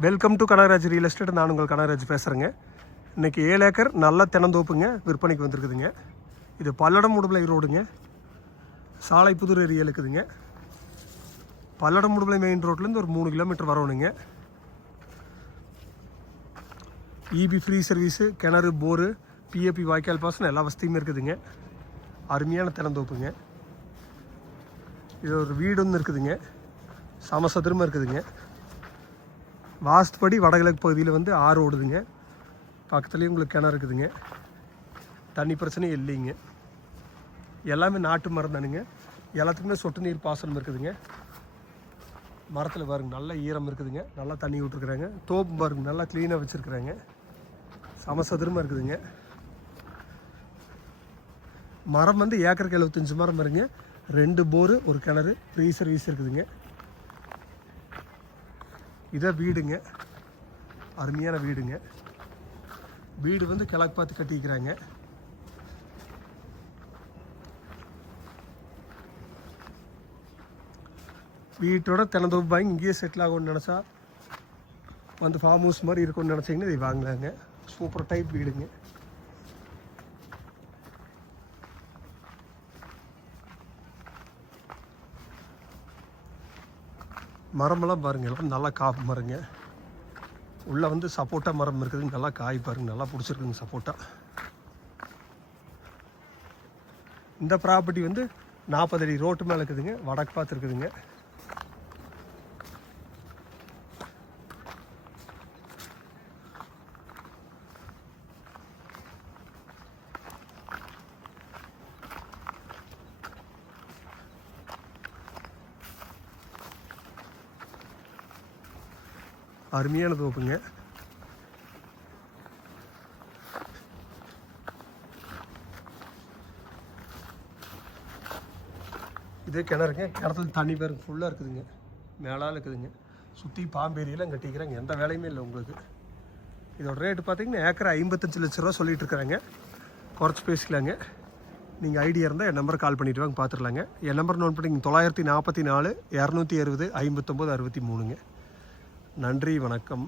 Welcome to Kanagaraj real estate நான் உங்கள் கனகராஜ் பேசுகிறேங்க இன்றைக்கி ஏழு ஏக்கர் நல்ல தினந்தோப்புங்க விற்பனைக்கு வந்திருக்குதுங்க. இது பல்லடம் உடுமலை ரோடுங்க. சாலை புதூர் ஏரியா இருக்குதுங்க. பல்லடம் உடுமலை மெயின் ரோட்லேருந்து ஒரு மூணு கிலோமீட்டர் வரணுங்க. இபி ஃப்ரீ சர்வீஸு கிணறு போரு பிஏபி வாய்க்கால் பாசனம் எல்லா வசதியுமே இருக்குதுங்க. அருமையான தென்னந்தோப்புங்க. இது ஒரு வீடு ஒன்று இருக்குதுங்க. சமசதுரமாக இருக்குதுங்க. வாஸ்துபடி வடகிழக்கு பகுதியில் வந்து ஆறு ஓடுதுங்க. பக்கத்துலேயும் உங்களுக்கு கிணறு இருக்குதுங்க. தண்ணி பிரச்சனையும் இல்லைங்க. எல்லாமே நாட்டு மரம் தானுங்க. எல்லாத்துக்குமே சொட்டு நீர் பாசனம் இருக்குதுங்க. மரத்தில் பாருங்க நல்ல ஈரம் இருக்குதுங்க. நல்லா தண்ணி விட்டுருக்குறாங்க தோப்பு பாருங்க நல்லா க்ளீனாக வச்சுருக்குறாங்க. சமசதுரமாக இருக்குதுங்க. மரம் வந்து ஏக்கருக்கு எழுபத்தஞ்சு மரம் வருங்க ரெண்டு போரு ஒரு கிணறு ஃப்ரீ சர்வீஸ் இருக்குதுங்க. இதை வீடுங்க. அருமையான வீடுங்க. வீடு வந்து கிழக்கு பார்த்து கட்டிக்கிறாங்க வீட்டோட தினந்தோப்பு வாங்கி இங்கேயே செட்டில் ஆகும்னு நினச்சா வந்து ஃபார்ம் ஹவுஸ் மாதிரி இருக்கும்னு நினச்சிங்கன்னா இதை வாங்கலாங்க. சூப்பர் டைப் வீடுங்க. மரமெல்லாம் பாருங்கள் எல்லாம் நல்லா காப்பு மரங்க உள்ளே வந்து சப்போட்டா மரம் இருக்குதுங்க நல்லா காய் பாருங்க நல்லா பிடிச்சிருக்குங்க சப்போட்டா. இந்த ப்ராப்பர்ட்டி வந்து நாற்பது அடி ரோட்டு மேலே இருக்குதுங்க வடக்கு பார்த்து இருக்குதுங்க அருமையான தோப்புங்க. இதே கிணறுங்க. கிணத்துல தண்ணி பேருக்கு ஃபுல்லாக இருக்குதுங்க. மேலால் இருக்குதுங்க. சுற்றி பாம்பேரியெல்லாம் கட்டிக்கிறாங்க. எந்த வேலையுமே இல்லை உங்களுக்கு. இதோட ரேட்டு பார்த்தீங்கன்னா ஏக்கர் ஐம்பத்தஞ்சு லட்ச ரூபா சொல்லிட்டு இருக்கிறாங்க குறைச்சி பேசிக்கலாங்க. நீங்கள் ஐடியா இருந்தால் என் நம்பர் கால் பண்ணிவிட்டு வாங்க பார்த்துடலாங்க என் நம்பர் நோட் பண்ணிங்க தொள்ளாயிரத்தி நாற்பத்தி நாலு இரநூத்தி அறுபது ஐம்பத்தொம்போது அறுபத்தி மூணுங்க. நன்றி வணக்கம்.